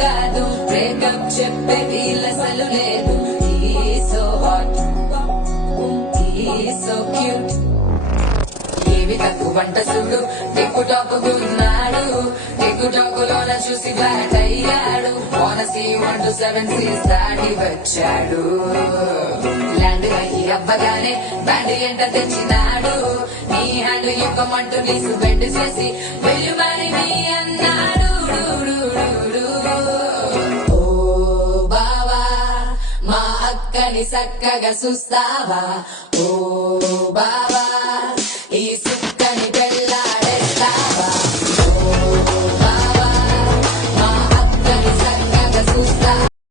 కాదు బ్రేకప్ చెప్పే వీళ్ళసలు లేదు సో హాట్ సో క్యూట్ ఏవి తక్కువ వంట చూడు టిక్కు టాకున్నాడు టిక్కు టాకులోన చూసి ఫ్లాట్ అయ్యాడు బోనసీ 1 to 7 సీస్ దాటి వచ్చాడు ల్యాండ్ అయ్యి అవ్వగానే బ్యాండ్ ఎంట తెచ్చినాడు నీ హ్యాండ్ ఇవ్వమంటూ నీసు బెండ్ చేసి వెళ్ళు మరి నీ అన్నాడు ఓ బావా మా అక్కని చక్కగా చూస్తావా ఓ బావా